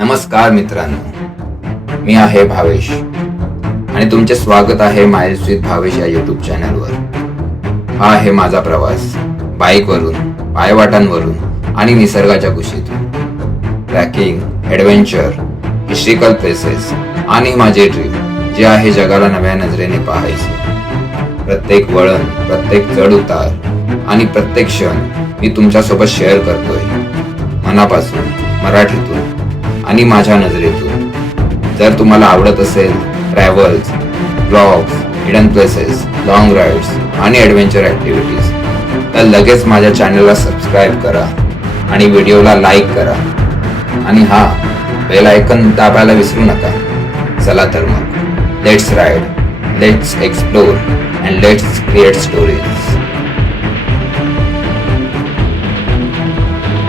नमस्कार मित्रांनो, मी आहे भावेश आणि तुमचे स्वागत आहे माइल्स विथ भावेश या युट्यूब चॅनलवर. हा आहे माझा प्रवास बाईकवरून, पायवाटांवरून आणि निसर्गाच्या कुशीतून. ट्रॅकिंग, ॲडव्हेंचर, हिस्ट्रिकल प्लेसेस आणि माझे ड्रीम जे आहे जगाला नव्या नजरेने पाहायचे. प्रत्येक वळण, प्रत्येक चढ उतार आणि प्रत्येक क्षण मी तुमच्यासोबत शेअर करतोय, मनापासून, मराठीतून आणि माझ्या नजरेतून. जर तुम्हाला आवडत असेल travels, blogs, hidden places, long rides आणि ॲडव्हेंचर ॲक्टिव्हिटीज, तर लगेच माझ्या चॅनलला सबस्क्राईब करा आणि व्हिडिओला लाईक करा. आणि बेल आयकॉन दाबायला विसरू नका. चला तर मग, let's ride, let's explore and let's create stories.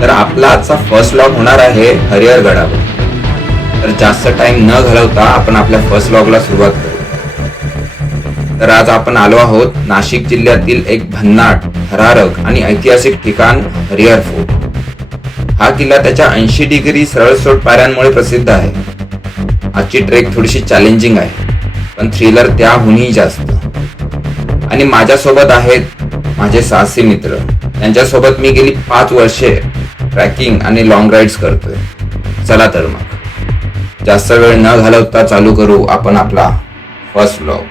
तर आपला आजचा फर्स्ट व्लॉग होणार आहे हरिहर गडावर. तर जास्त टाइम न घालवता आपण आपल्या फर्स्ट व्लॉगला सुरुवात करू. तर आज आपण आलो आहोत नाशिक जिल्ह्यातील एक भन्नाट, थरारक आणि ऐतिहासिक ठिकाण हरिहर फोर्ट. हा किल्ला त्याच्या 80 डिग्री सरळसोट पायऱ्यांमुळे प्रसिद्ध आहे. आजची ट्रेक थोडीशी चॅलेंजिंग आहे, पण थ्रिलर त्याहूनही जास्त. आणि माझ्यासोबत आहेत माझे साहसी मित्र. त्यांच्यासोबत मी गेली 5 वर्षे ट्रॅकिंग आणि लॉंग राईड्स करतोय. चला तर मग, जास्त वेळ न घालवता चालू करू आपण आपला फर्स्ट व्लॉग.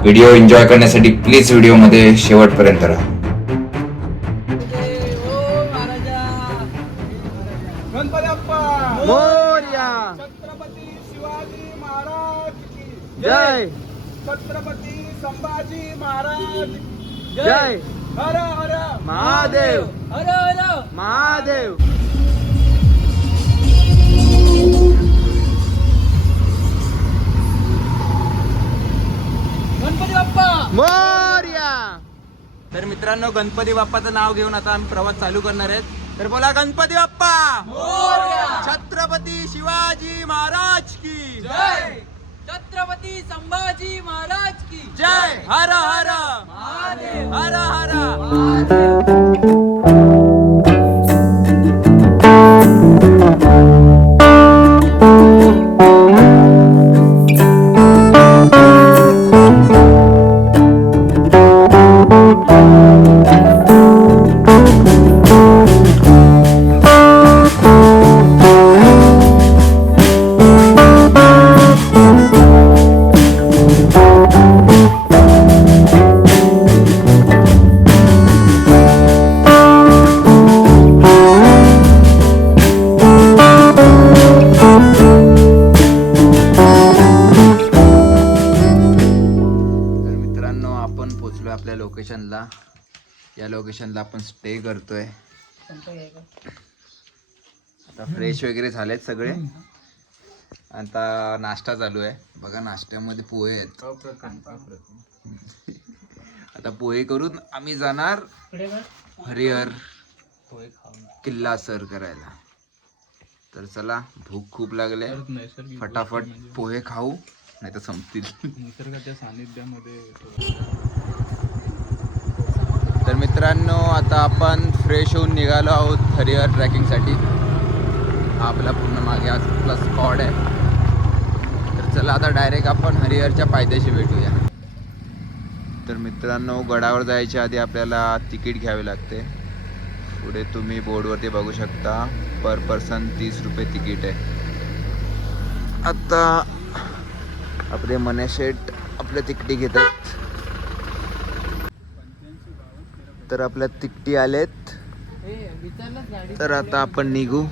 व्हिडिओ एन्जॉय करण्यासाठी प्लीज व्हिडिओमध्ये शेवटपर्यंत राहा. छत्रपती शिवाजी महाराज की जय. छत्रपती संभाजी महाराज जय. हर हर महादेव. हर हर महादेव. गणपती बाप्पा मोरया. तर मित्रांनो, गणपती बाप्पाचं नाव घेऊन आता आम्ही प्रवास चालू करणार आहेत. तर बोला गणपती बाप्पा मोरया. छत्रपती शिवाजी महाराज की जय. छत्रपती संभाजी महाराज की जय. हर हर महादेव. हर हर महादेव. आपल्या लोकेशनला. या लोकेशनला आपण स्टे करतोय. आता फ्रेश वगैरे झालेत सगळे. आता नाश्ता चालू आहे. बघा, नाश्त्यामध्ये पोहे आहेत. आता पोहे करून आम्ही जाणार हरिहर किल्ला सर करायला. तर चला, भूक खूप लागले, फटाफट पोहे खाऊ, नाही तर संपतील. निसर्गाच्या सानिध्यामध्ये. तर मित्रांनो, आता आपण फ्रेश होऊन निघालो आहोत हरिहर ट्रॅकिंगसाठी. हा आपला पूर्ण मागे आपला स्पॉट आहे. तर चला, आता डायरेक्ट आपण हरिहरच्या पायथ्याशी भेटूया. तर मित्रांनो, गडावर जायच्या आधी आपल्याला तिकीट घ्यावे लागते. पुढे तुम्ही बोर्डवरती बघू शकता, पर पर्सन 30 रुपये तिकीट आहे. आता आपले मनेशेट आपल्या तिकटी घेत आहेत. तर आपल्या तिकटी आलेत. तर आता आपण निघू.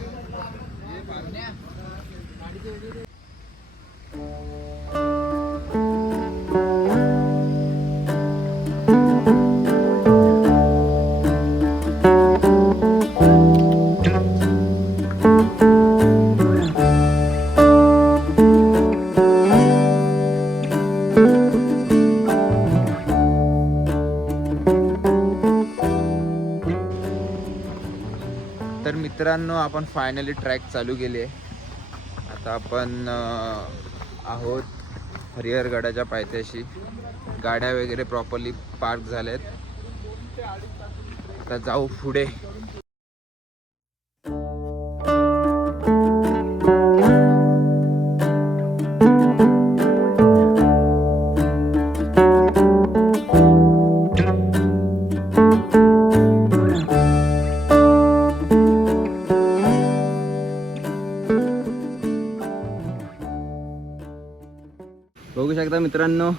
तर मित्रांनो, आपण फायनली ट्रॅक चालू केली आहे. आता आपण आहोत हरिहर गडाच्या पायथ्याशी. गाड्या वगैरे प्रॉपरली पार्क झाल्यात. आता जाऊ पुढे. शकता मित्रांनो,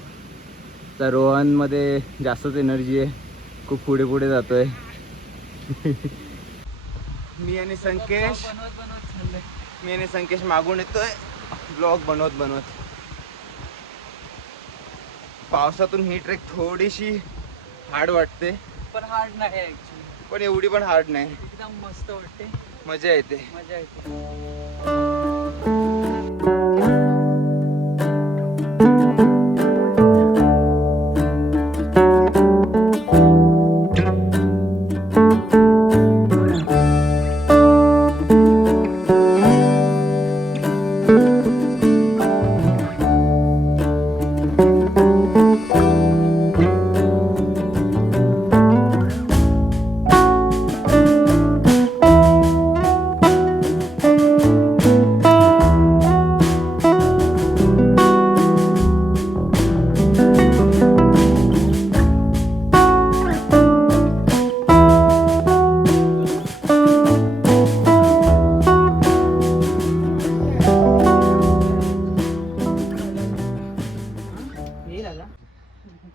तर रोहनमध्ये जास्तच एनर्जी आहे, खूप पुढे पुढे जातोय. मी आणि संकेश मागून येतोय ब्लॉग बनवत. पावसातून ही ट्रेक थोडीशी हार्ड वाटते, पण हार्ड नाही ऍक्च्युली, पण एवढी पण हार्ड नाही. एकदम मस्त वाटते, मजा येते. मजा येते.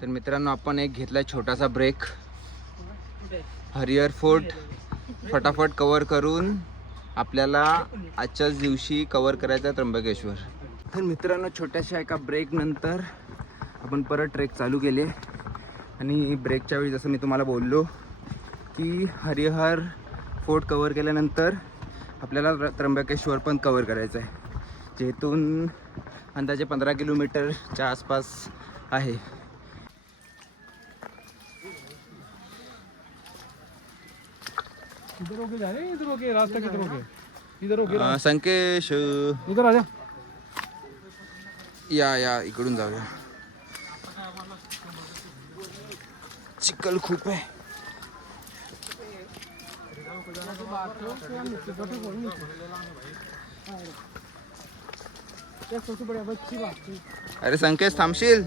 तर मित्रांनो, आपण एक घेतलाय छोटासा ब्रेक. हरिहर फोर्ट फटाफट कव्हर करून आपल्याला आजच्याच दिवशी कव्हर करायचा त्र्यंबकेश्वर. तर मित्रांनो, छोट्याशा एका ब्रेक नंतर आपण परत ट्रेक चालू केले. आणि ब्रेकच्या वेळी जसं मी तुम्हाला बोललो की हरिहर फोर्ट कव्हर केल्यानंतर आपल्याला त्र्यंबकेश्वर पण कव्हर करायचं आहे, जेथून अंदाजे 15 किलोमीटरच्या आसपास आहे. इधर होके जा रहे हैं, इधर होके रास्ता किधर होके, इधर होके संकेश, इधर आजा. या इकडून जाऊया. चिखल खूप आहे. अरे संकेश, थांबशील?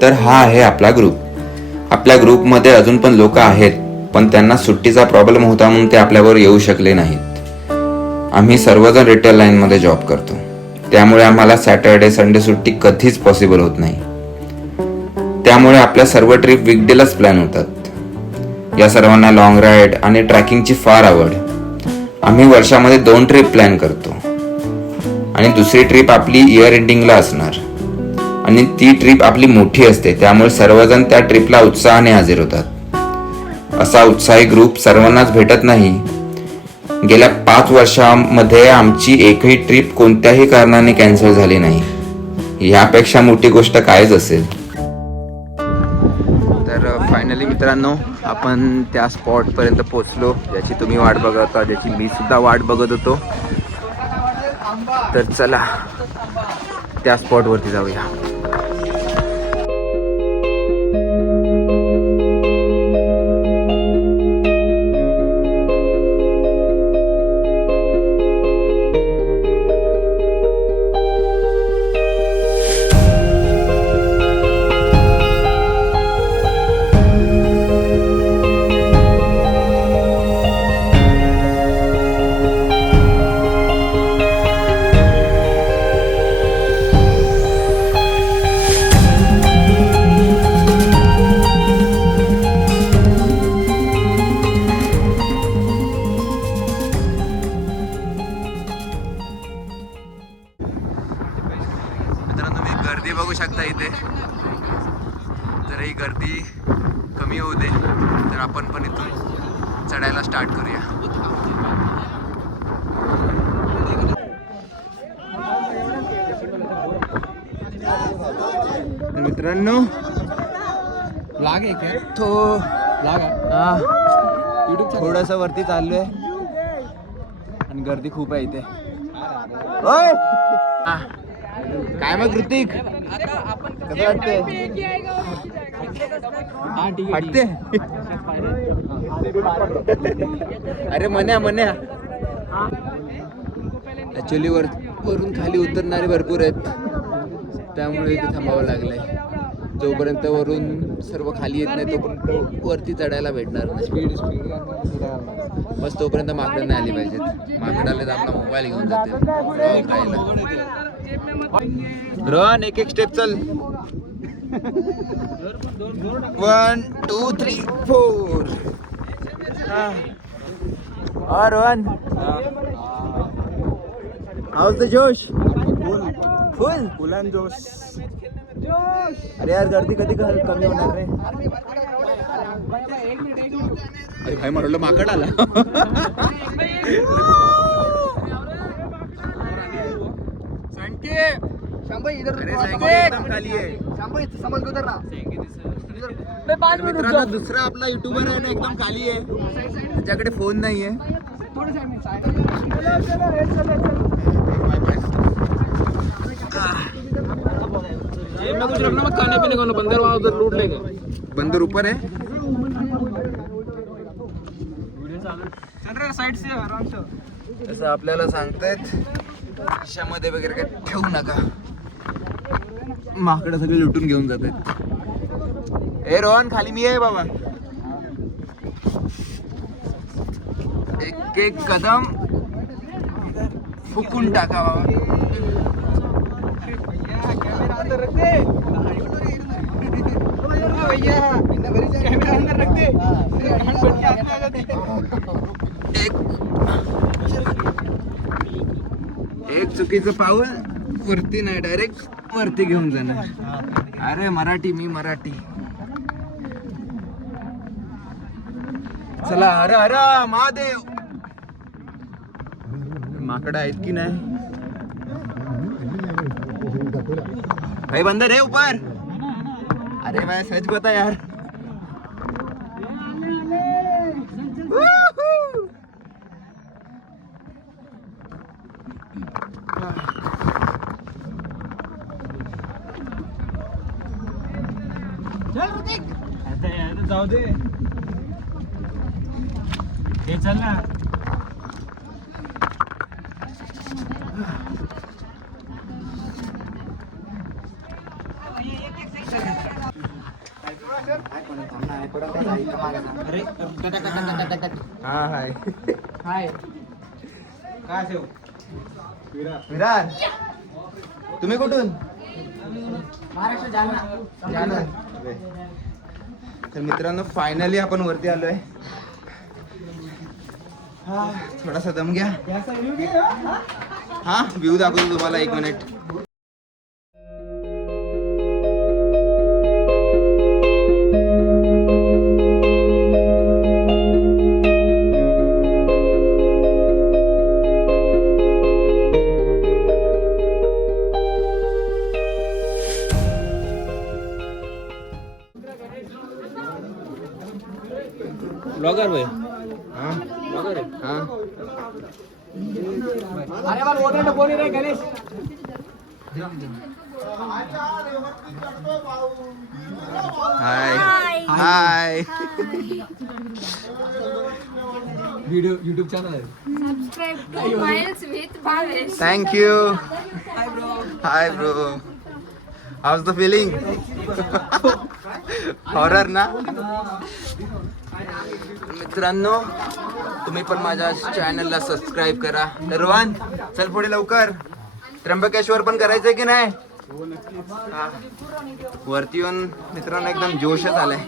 तर हा आहे आपला ग्रुप. आपल्या ग्रुपमध्ये अजून पण लोक आहेत, पण त्यांना सुट्टीचा प्रॉब्लेम होता म्हणून ते आपल्याबरोबर येऊ शकले नाहीत. आम्ही सर्वजण रिटेल लाईनमध्ये जॉब करतो, त्यामुळे आम्हाला सॅटर्डे संडे सुट्टी कधीच पॉसिबल होत नाही. त्यामुळे आपल्या सर्व ट्रिप वीकडेलाच प्लॅन होतात. या सर्वांना लॉंग राईड आणि ट्रॅकिंगची फार आवड. आम्ही वर्षामध्ये 2 ट्रिप प्लॅन करतो आणि दुसरी ट्रिप आपली इयर एंडिंगला असणार. आणि ती ट्रिप आपली मोठी असते, त्यामुळे सर्वजण त्या ट्रिपला उत्साहाने हजर होतात. असा उत्साही ग्रुप सर्वांनाच भेटत नाही. गेल्या 5 वर्षांमध्ये आमची एकही ट्रिप कोणत्याही कारणाने कॅन्सल झाली नाही. यापेक्षा मोठी गोष्ट कायच असेल. तर फायनली मित्रांनो, आपण त्या स्पॉटपर्यंत पोचलो, ज्याची तुम्ही वाट बघत होता, ज्याची मी सुद्धा वाट बघत होतो. तर चला त्या स्पॉटवरती जाऊया. मित्रांनो, तुम्ही गर्दी बघू शकता इथे. जर ही गर्दी कमी होऊ दे, तर आपण पण इथून चढायला स्टार्ट करूया. मित्रांनो, लाग आहे क्या? तो लागा युट्यूब थोडंसं वरती चाललोय आणि गर्दी खूप आहे इथे. ओय! काय मग ऋतिक, कसं वाटतंय? वाटते? अरे मन्या ऍक्च्युली वरून खाली उतरणारे भरपूर आहेत, त्यामुळे इथे थांबावं लागलंय. जोपर्यंत वरून सर्व खाली येत नाही तोपर्यंत वरती चढायला भेटणार नाही. बस तोपर्यंत माकडं नाही आली पाहिजेत. माकडं आले तर आपला मोबाईल घेऊन जाते vlog राहिला. रोहन एक एक स्टेप चल. 1 2 3 4. रोहन हाऊस द जोश. फुल फुलान जोश. अरे यार गर्दी कधी कमी होणार रे. अरे भाई म्हणलं माकड आला. मित्रांनो दुसरा आपला युट्यूबर आहे ना एकदम खाली आहे. त्याच्याकडे फोन नाहीये. में कुछ रखना मत, खाने पीने को बंदर वहाँ उधर लूट लेंगे. बंदर ऊपर है. साइड से आराम से. असं आपल्याला सांगतायत खिशामध्ये वगैरे काय ठेवू नका. माकडं सगळे लुटून घेऊन जात आहेत. ए रोहन खाली मी आहे बाबा. एक एक कदम फुकून टाका बाबा. कैमरा अंदर रख दे भैया. कैमरा अंदर रख दे. एक चुकीचं पाऊल वरती नाही डायरेक्ट वरती घेऊन जाणार. अरे मराठी मी मराठी. चला हर हर महादेव. माकडं आहेत की नाही भाई. बंदर है ऊपर. अरे मैं सच बता यार. जाऊ दे. हे चल ना. हा हाय हाय काय ठेव. विरार तुम्ही कुठून. महाराष्ट्र जालना. जालना. तर मित्रांनो फायनली आपण वरती आलोय. हा थोडासा दम घ्या. हा व्ह्यू दाखवतो तुम्हाला 1 मिनिट. ब्लॉगर भाई. हा ब्लॉगर है. हा अरे बाल वोटर तो बोली रे Ganesh. Hi hi. Video YouTube channel है. Subscribe to Miles with Bhavesh. Thank you. Hi bro. How's the feeling. Horror ना. मित्रांनो तुम्ही पण माझ्या चॅनलला सबस्क्राईब करा. तर रोहन चल पुढे लवकर. त्र्यंबकेश्वर पण करायचंय की नाही. हा. वरती येऊन मित्रांनो एकदम जोशच आलाय.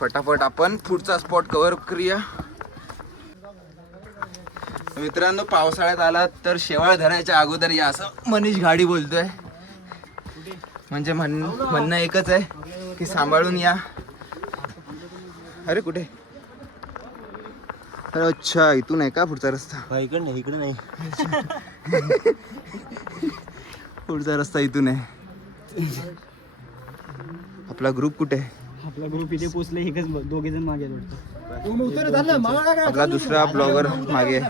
फटाफट आपण पुढचा स्पॉट कव्हर करूया. मित्रांनो पावसाळ्यात आला तर शेवाळ धरायच्या अगोदर या असं मनीष गाडी बोलतोय. म्हणजे म्हणणं एकच आहे की सांभाळून या. अरे कुठे. अरे अच्छा इथून आहे का पुढचा रस्ता. इकडे नाही. पुढचा रस्ता इथून आहे. आपला ग्रुप कुठे. आपला ग्रुप इथे पोहोचले. एकच 2 जण मागे आपला दुसरा ब्लॉगर मागे.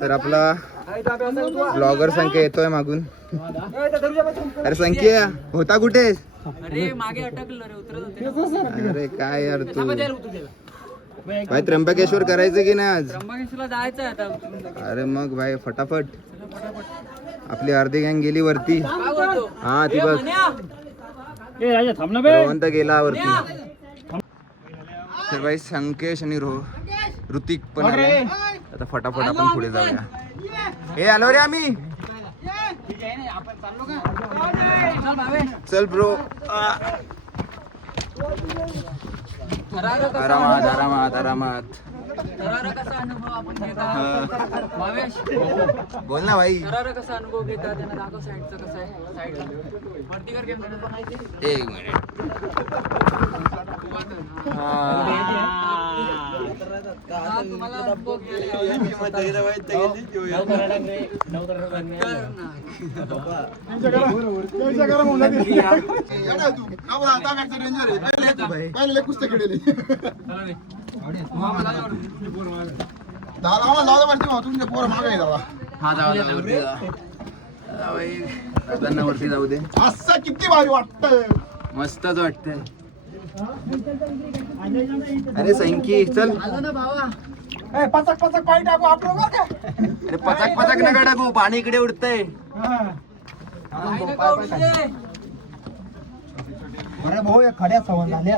तर आपला ब्लॉगर संख्या येतोय मागून. अरे संख्या होता कुठे. अरे मागे अटकलो रे. उतरत होते. अरे काय यार तू. भाई त्र्यंबकेश्वर करायचं की नाही आज? त्र्यंबकेश्वरला जायचं आता. अरे मग भाई फटाफट. आपली अर्धी गँग गेली वरती. हा ती बघ ए राजा थांब ना बे. रोहन तर गेला वरती. तर भाई संकेश आणि ऋतिक पण आले. आता फटाफट आपण पुढे जाऊया. हे आलो रे आम्ही. चल ब्रो. आरामात आरामात आरामात. कसा अनुभव आपण घेता भावेश? बोल ना भाई. कसा अनुभव घेता त्यांना दाखव साईडचा कसा आहे साईडला वरती कर कॅमेरा. एक मिनिट. तुम्हाला अनुभव वरती जाऊ दे. असं किती भारी वाटत. मस्तच वाटतंय. अरे संकी चल. पचक पचक पाणी टाकू आपण बरं का? अरे पचक पचक नका टाकू. पाणी इकडे उडतंय. अरे भाऊ या खड्या सवय झाल्या.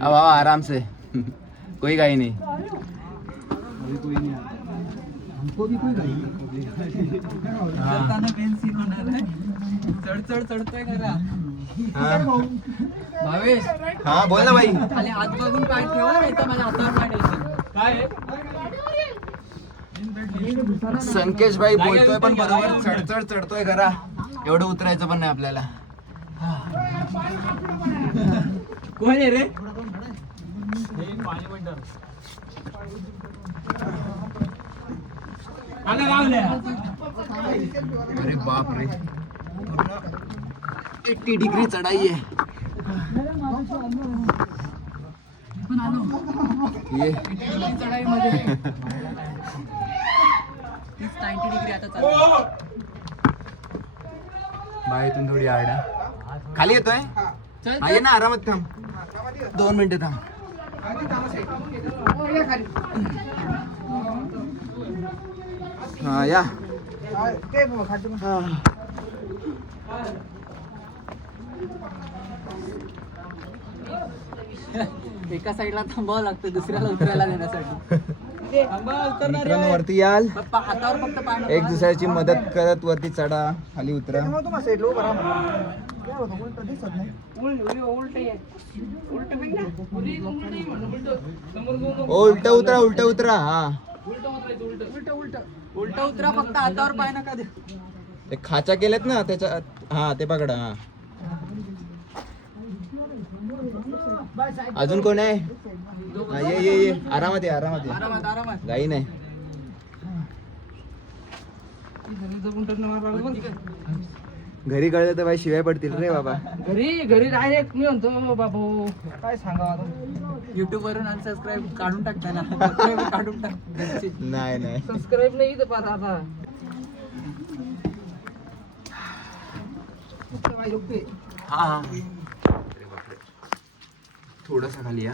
अब आओ आराम से. कोई काही नाही. चढतोय खरा हा. भावेश. हा बोल ना भाई. खाली हात बघून पाय ठेवा नाही तर माझ्या हातावर पाय द्यायचं. काय संकेश भाई बोलतोय पण बरोबर चढचढ चढतोय घरा. एवढं उतरायचं पण नाही आपल्याला. कोण आहे रे? अरे बाप रे. 80 डिग्री चढाई आहे. ये चढाईमध्ये 90 डिग्री आता चालू. भाई इथून थोडी आडा खाली येतोय. हा ये ना आरामात थांब. 2 मिनिटं थांब. हा या. एका साईडला थांबावं लागतं दुसऱ्याला उतरायला देण्यासाठी. थांबा उतरणार मित्रांनो वरती याल. पप्पा हातावर फक्त पाय एक दुसऱ्याची मदत करत वरती चढा खाली उतरा. उलट उतरा उलट उतरा. हा उलट उतरा फक्त हातावर पाय नका दे. ते खाचा केलेत ना त्याच्या. हा ते पकडा. हा अजून कोण आहे? हा, ये आरामात ये आरामात ये. आरामात आरामात. गाई नाही. घरी कळलं तर बाई शिवाय पडतील रे बाबा. घरी डायरेक्ट मी म्हणतो बाबू काय सांगा युट्यूब वरून अनसबस्क्राईब काढून टाकता ना. सबस्क्राईब काढून टाक. नाही नाही. सबस्क्राईब नाही इथं पाहता आता. हा हा. थोड़ा सा खाली या.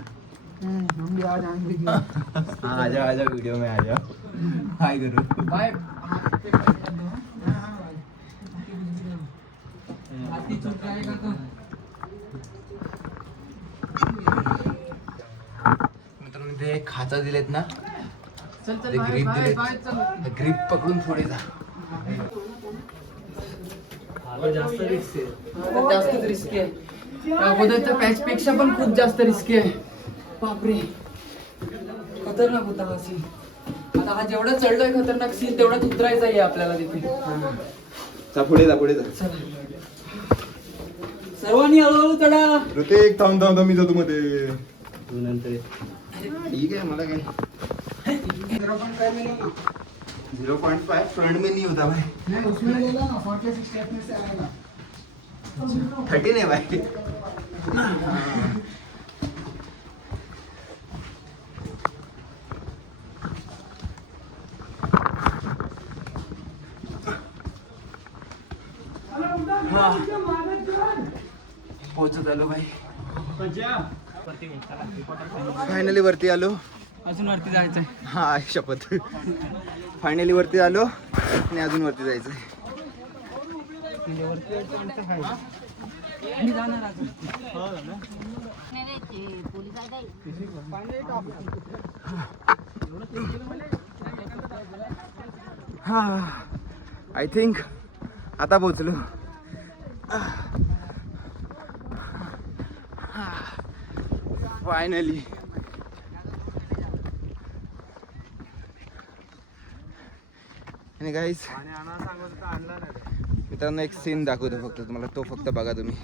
हाँ आ जाओ वीडियो में आ जाओ. हाय करो. बाय. मित्रांनो ते खाचा दिलेत ना. चल ते ग्रीप दिलेत. ग्रीप पकडून पुढे जा. जास्त रिस्की आहे. जास्तच रिस्की आहे. अगोदरच्या पॅच पेक्षा पण खूप जास्त रिस्की आहे. बापरे खतरनाक होता हा सीन. आता हा जेवढा चढलोय खतरनाक सीन तेवढाच उतरायचा आहे आपल्याला तिथे. जा पुढे जा पुढे जा. सर्वांनी हळूहळू चढा. ऋतिक थांब थांब मी जातो मध्ये. तू नंतर ये. ठीक आहे मला काय 0.5 फ्रंट में नहीं होता भाई. 30 नहीं भाई. पोहोचत आलो भाई. फायनली वरती आलो. अजून वरती जायचंय. हा शपथ. फायनली वरती आलो आणि अजून वरती जायचं. मी जाणार अजून. हा आय थिंक आता पोचलो. फायनली. आणि गाईज मित्रांनो एक सीन दाखवतो फक्त तुम्हाला, तो फक्त बघा तुम्ही.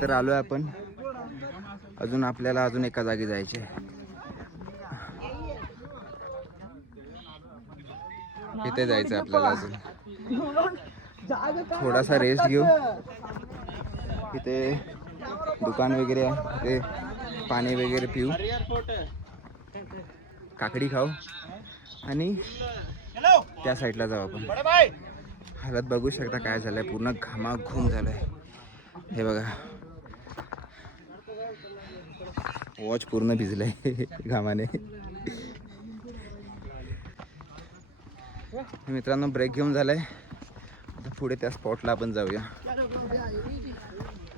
तर आलोय आपण. अजून आपल्याला अजून एका जागी जायचे. इथे जायचं आपल्याला अजून. थोडासा रेस्ट घेऊ. इथे दुकान वगैरे आहे, ते पाणी वगैरे पिऊ, काकडी खाऊ आणि त्या साईडला जाऊ आपण. हालत बघू शकता काय झालंय, पूर्ण घामाघूम झालंय. हे बघा वॉच पूर्ण भिजलंय घामाने. मित्रांनो ब्रेक घेऊन झालाय. आता पुढे त्या स्पॉटला आपण जाऊया.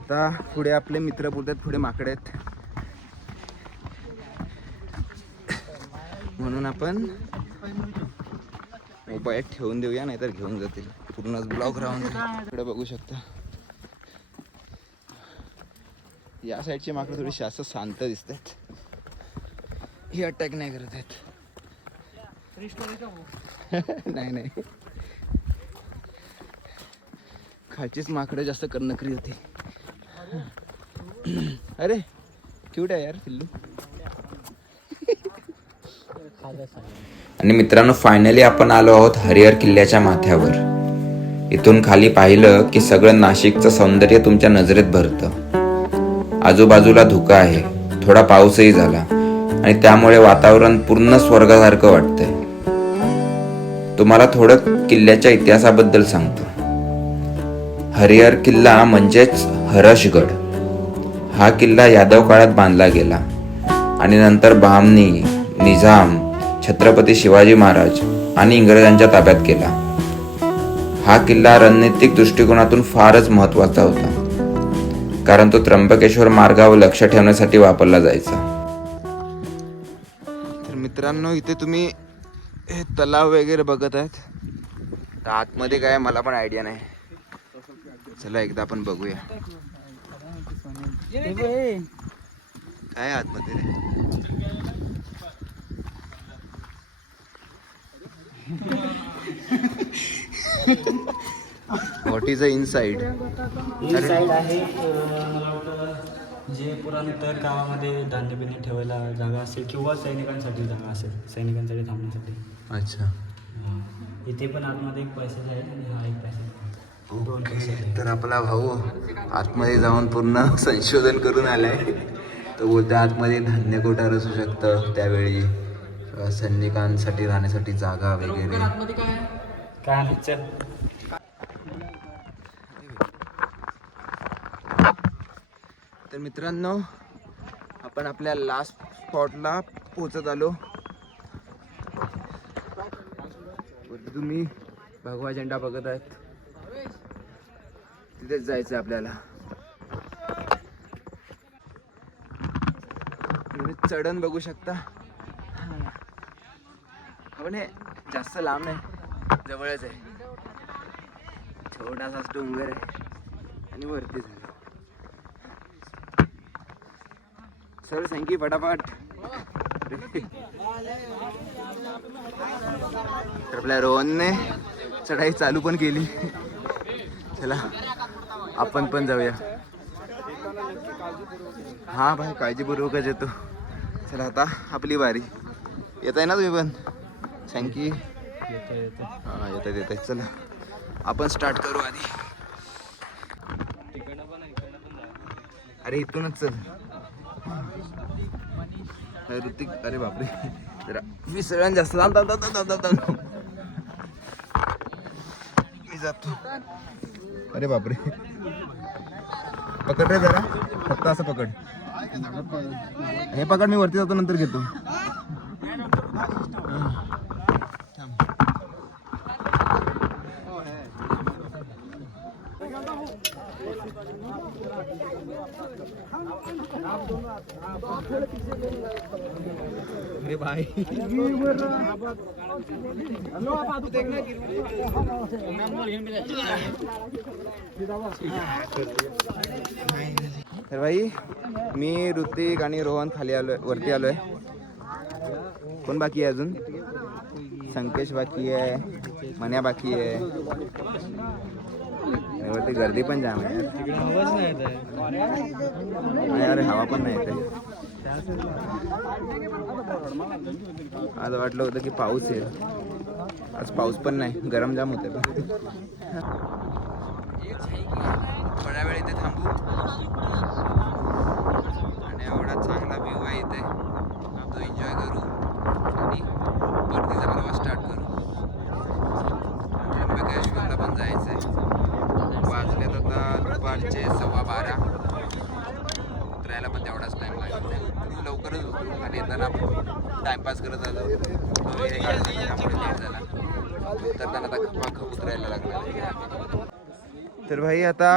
आता पुढे आपले मित्र बोलतात पुढे माकडे आहेत, म्हणून आपण मोबाईल ठेवून देऊया, नाहीतर घेऊन जातील. पूर्ण ब्लॉक राहून पुढे बघू शकता. या साईडची माकडं थोडीशी असं शांत दिसतात. ही अटॅक नाही करत आहेत. नाही नाही, खालचीच माकडं जास्त कर्णकरी होती. अरे क्यूट आहे यार पिल्लू. आणि मित्रांनो फायनली आपण आलो आहोत हरिहर किल्ल्याच्या माथ्यावर. इथून खाली पाहिलं की सगळं नाशिकचं सौंदर्य तुमच्या नजरेत भरतं. आजूबाजूला धुकं आहे, थोडा पाऊसही झाला आणि त्यामुळे वातावरण पूर्ण स्वर्गासारखं वाटतंय. तुम्हाला थोडं किल्ल्याच्या इतिहासाबद्दल सांगतो. हरिहर किल्ला म्हणजेच हरशगड. हा किल्ला यादव काळात बांधला गेला आणि नंतर बहामनी, निजाम, छत्रपती शिवाजी महाराज आणि इंग्रजांच्या ताब्यात गेला. हा किल्ला रणनीतिक दृष्टिकोनातून फारच महत्त्वाचा होता, कारण तो त्र्यंबकेश्वर मार्गावर लक्ष ठेवण्यासाठी वापरला जायचा. तर मित्रांनो इथे तुम्ही हे तलाव वगैरे बघत आहेत. तर आतमध्ये काय मला पण आयडिया नाही. चला एकदा आपण बघूया काय आतमध्ये रे. What is a inside? Inside आहे मला वाटतं जे पुरानंतर गावामध्ये धान्य बिन्य ठेवायला जागा असेल किंवा सैनिकांसाठी जागा असेल, सैनिकांसाठी थांबण्यासाठी. अच्छा. इथे पण आतमध्ये एक पैशाचा आहे आणि हा एक पैसा. दोन पैसे. तर आपला भाऊ आतमध्ये जाऊन पूर्ण संशोधन करून आलाय. तो बोलतो आतमध्ये धान्य कोठार असू शकतं त्यावेळी, सैनिकांसाठी राहण्यासाठी जागा वगैरे. काय नाही चल. तर मित्रांनो आपण आपल्या लास्ट स्पॉटला पोहोचत आलो. तुम्ही भगवा झेंडा बघत आहेत, तिथेच जायचं आपल्याला. तुम्ही चढण बघू शकता. आपण हे जास्त लांब नाही, जवळच आहे. छोटासा डोंगर आहे आणि वरती झालं. Sir thank you. फटाफट बापरे. तर आपल्या रोहनने चढाई चालू पण केली. चला आपण पण जाऊया. हा भाई काळजीपूर्वकच येतो. चला आता आपली बारी. येत आहे ना तुम्ही पण? थँक्यू. हा येत आहे. चला आपण स्टार्ट करू आधी. अरे इथूनच चल ऋतिक. अरे बापरे जरा विसरण जास्त. मी जातो. अरे बापरे पकड रे जरा. फक्त असं पकड. हे पकड. मी वरती जातो नंतर घेतो. अरे भाई तर भाई मी ऋतिक आणि रोहन खाली आलोय, वरती आलोय. कोण बाकी आहे अजून? संकेश बाकी आहे, मन्या बाकी आहे. वरती गर्दी पण जाम आहे. अरे हवा पण नाही येते. आज वाटलं होतं की पाऊस येईल. आज पाऊस पण नाही. गरम जाम होते. थोड्या वेळ इथे थांबू आणि एवढा चांगला व्ह्यू आहे इथे. तो एन्जॉय करू आणि परतीचा प्रवास स्टार्ट करू. त्र्यंबकेश्वरला पण जायचं आहे. वाजलेत आता दुपारचे 12:15. उतरायला पण तेवढाच टाईम लागेल. लवकरच उतरू. आणि येताना टाइमपास करत आलो. त्यामुळे लेट झाला. उतरताना आता खपाखप उतरायला लागला. तर भाई आता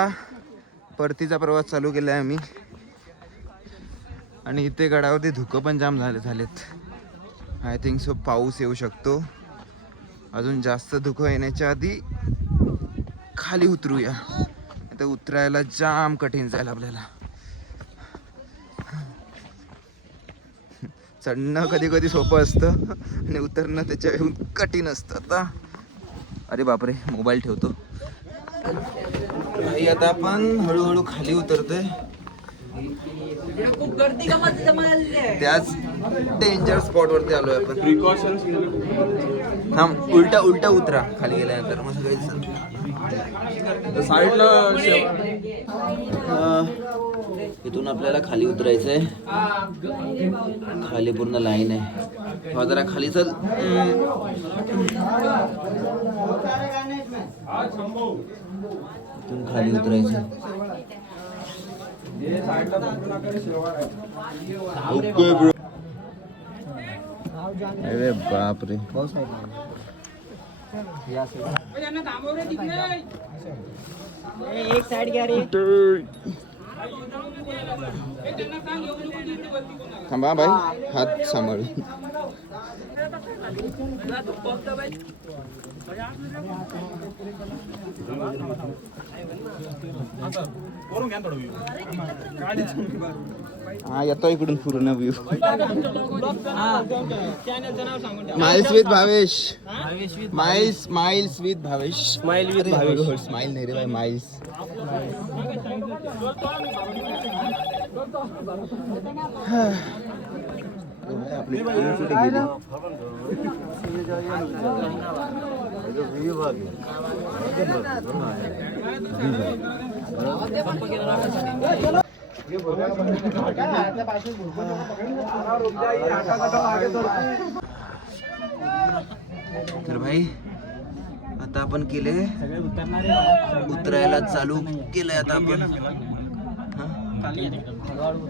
परतीचा प्रवास चालू केला आहे आम्ही. आणि इथे गडावरती धुकं पण जाम झालेत. आय थिंक सो पाऊस येऊ शकतो. अजून जास्त धुकं येण्याच्या आधी खाली उतरूया. आता उतरायला जाम कठीण जाईल आपल्याला. चढणं कधी कधी सोपं असतं आणि उतरणं त्याच्याहून कठीण असतं. आता अरे बापरे मोबाईल ठेवतो. भाई आता आपण हळूहळू खाली उतरतोय. त्याच डेंजर स्पॉट वरती आलोय आपण. प्रिकॉशन्स थांब. उलटा उतरा खाली गेल्यानंतर. मग सगळे साईडला इथून आपल्याला खाली उतरायचंय. खाली पूर्ण लाईन आहे. हा जरा खाली चल. इथून खाली उतरायचं. अरे बापरे एक साइड घ्या रे. थांबा भाई हात सांभाळून. हा येतो इकडून पूर्ण view. Miles with Bhavesh. Miles with Bhavesh. Smile with Bhavesh. Smile नाही रे भाई. माइल्स. आपली कुठे गेली? तर भाई आता आपण केले उतरायला चालू केलंय. आता आपण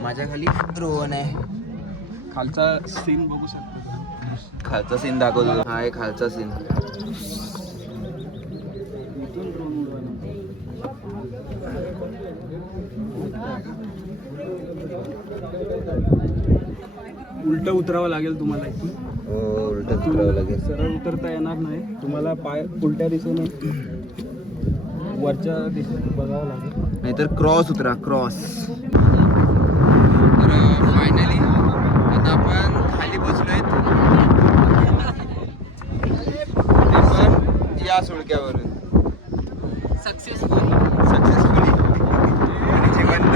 माझ्या खाली रोहन आहे. खालचा सीन बघू शकतो. खालचा सीन दाखवतो. हा आहे खालचा सीन. उलट उतरावं लागेल तुम्हाला इथून. हो उलट उतरावं लागेल. सरळ उतरता येणार नाही तुम्हाला. पाय उलट्या दिशेने वरच्या दिशेने बघावं लागेल. नाहीतर क्रॉस उतरा. क्रॉस. तर फायनली आता आपण खाली पोहोचलो. या सुळक्यावरून सक्सेसफुल. सक्सेसफुली जिवंत.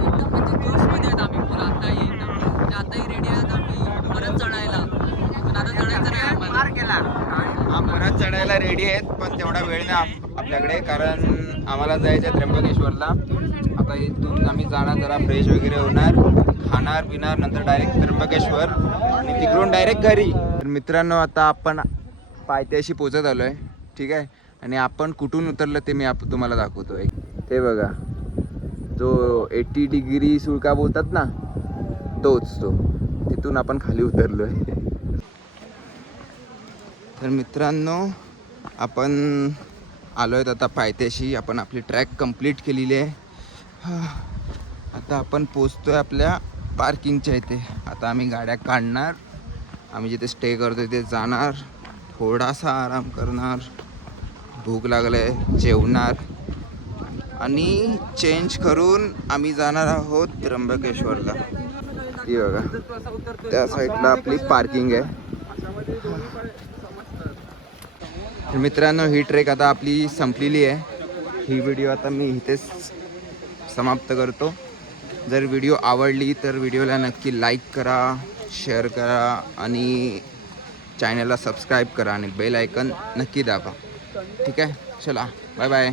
एकदम म्हणजे जोशमध्ये आहेत आम्ही फुल आताही एकदम. म्हणजे आताही रेडी आहेत आम्ही परत चढायला. पण आता चढायचं नाही आम्हाला. हा परत चढायला रेडी आहेत पण तेवढा वेळ नाही आपल्याकडे, कारण आम्हाला जायचं आहे त्र्यंबकेश्वरला. आता इथून आम्ही जाणार, जरा फ्रेश वगैरे होणार, खाणार पिणार, नंतर डायरेक्ट त्र्यंबकेश्वर आणि तिकडून डायरेक्ट घरी. तर मित्रांनो आता आपण पायथ्याशी पोचत आलो आहे, ठीक आहे. आणि आपण कुठून उतरलं ते मी तुम्हाला दाखवतो आहे. ते बघा, जो 80 डिग्री सुळका बोलतात ना, तोच तो. तिथून आपण खाली उतरलो आहे. तर मित्रांनो आपण आलो आहेत आता पायथ्याशी. आपण आपली ट्रॅक कंप्लीट केलेली आहे. आता आपण पोचतो आहे आपल्या पार्किंगच्या इथे. आता आम्ही गाड्या काढणार, आम्ही जिथे स्टे करतो तिथे जाणार, थोडासा आराम करणार, भूक लागलं आहे जेवणार आणि चेंज करून आम्ही जाणार आहोत त्र्यंबकेश्वरला. ती बघा त्या साईडला आपली पार्किंग आहे. तर मित्रांनो ही ट्रेक आता आपली संपलेली आहे. ही व्हिडिओ आता मी इथेच समाप्त करतो. जर व्हिडिओ आवडली तर व्हिडिओला नक्की लाईक करा, शेअर करा आणि चॅनलला सबस्क्राईब करा आणि बेल आयकन नक्की दाबा. ठीक आहे, चला बाय बाय.